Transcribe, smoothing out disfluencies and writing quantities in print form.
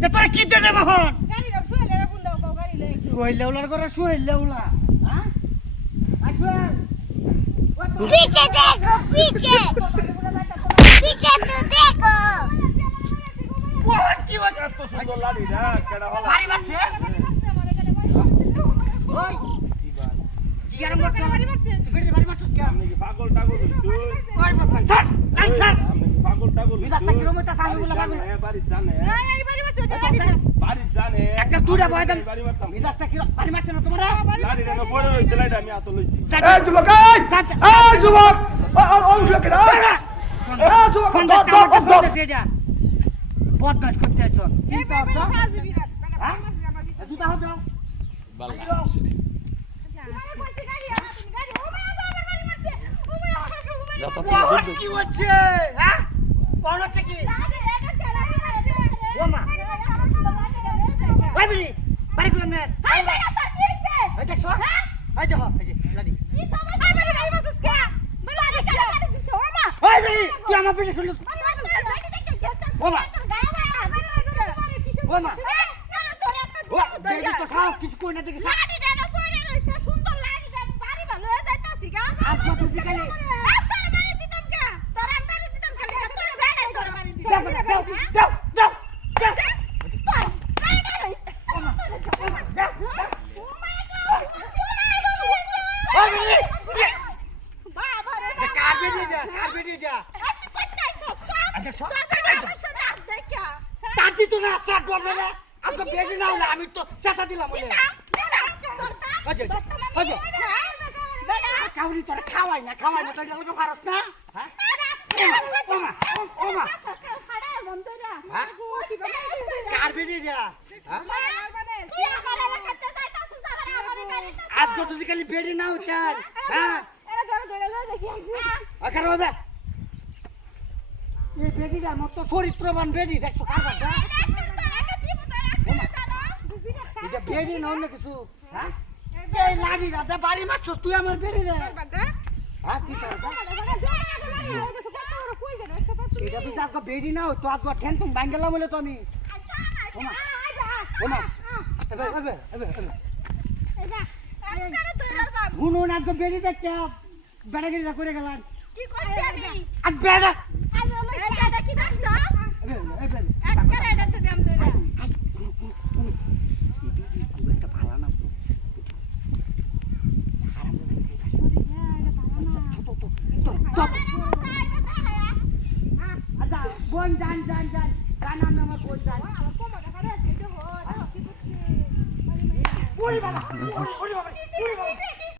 তে তোরা কি দেনে মহন গাড়িটা শুয়েলেরা কোন দাও গাড়ি লই শুইলেউলার করে শুইলেউলা হ্যাঁ আইসুল पीछे देखो पीछे पीछे तो देखो কোন কি হচ্ছে এত সুন্দর লাড়ি না কেডা হলা বাড়ি মারছে ওই কি ভাই জিগার মত বাড়ি মারছে বেড়ে বাড়ি মারছিস কে আপনি কি পাগল টাগল হইছো ওই বাবা স্যার নাই স্যার আপনি কি পাগল টাগল হইছো বিদাস্তা কিলোমিটার সামনে বলে পাগল বাড়ি জানে না এই বাড়ি মারছে ওই গাড়িটা বাড়ি জানে একটা দুটা বয়দান বাড়ি মারতাম বিদাস্তা কিলো বাড়ি মারছে না তোমরা লাড়ি না পড়ে রইছে লাইটা আমি আতো লইছি এই যুবক এই যুবক ও উঠলো কেডা এই যুবক দর সেটা বদমাশ করতে আছো এই বাড়ি ফাজি বিরাট হ্যাঁ? আমার বিশ্বাস জুতা হও দাও বাল্লা ওহ, কি হচ্ছে হ্যাঁ কোন হচ্ছে কি ওমা ওই বিড়ি বাড়ি কই আমনে এই দেখছো এই দেখো এই যে লাডি ওই বিড়ি তুই আমার বিড়ি শুনলি ওমা ওমা ও দেখি তো খাও কিছু কই না দেখি আজ কত জিগালে দাও দাও দাও ওই বিড়ি কার বিড়ি যা দেখছো তাতি তো না সাত বলবে না আজকে বেডি না হলে আমি তো চেঁচা দিলাম বলে কাউরি তোরা খাওয়াই না তো এটা লোক ফারস না হ্যাঁ ওমা ওমা কার বেডি যা হ্যাঁ আজকে তো খালি বেডি না হতেন হ্যাঁ আকার হবে এই বেডিটার মতো চরিত্রবান বেডি দেখছো কারবারটা এটা বেডি না অন্য কিছু হ্যাঁ এই লাড়ি দাদা বাড়ি মারছস তুই আমার বেডি রে হ্যাঁ ঠিক আছে এটা তুই আজকে বেডি না তো আজকে টেনশন ভাঙ্গেলাম বলে তো আমি ওমা ওমা এবে হুনুন আজকে বেডি দেখতে বেড়াগিরিটা করে গেলাম কি করছি আমি আজ বেড়া আমি ওই জায়গাটা কি দেখছো এবে একটা রেডাতে দাম ধরে একটা ভালো না আচ্ছা বোন যান গান আমি আমার বোন যান ওরে বাবা ওরে বাবা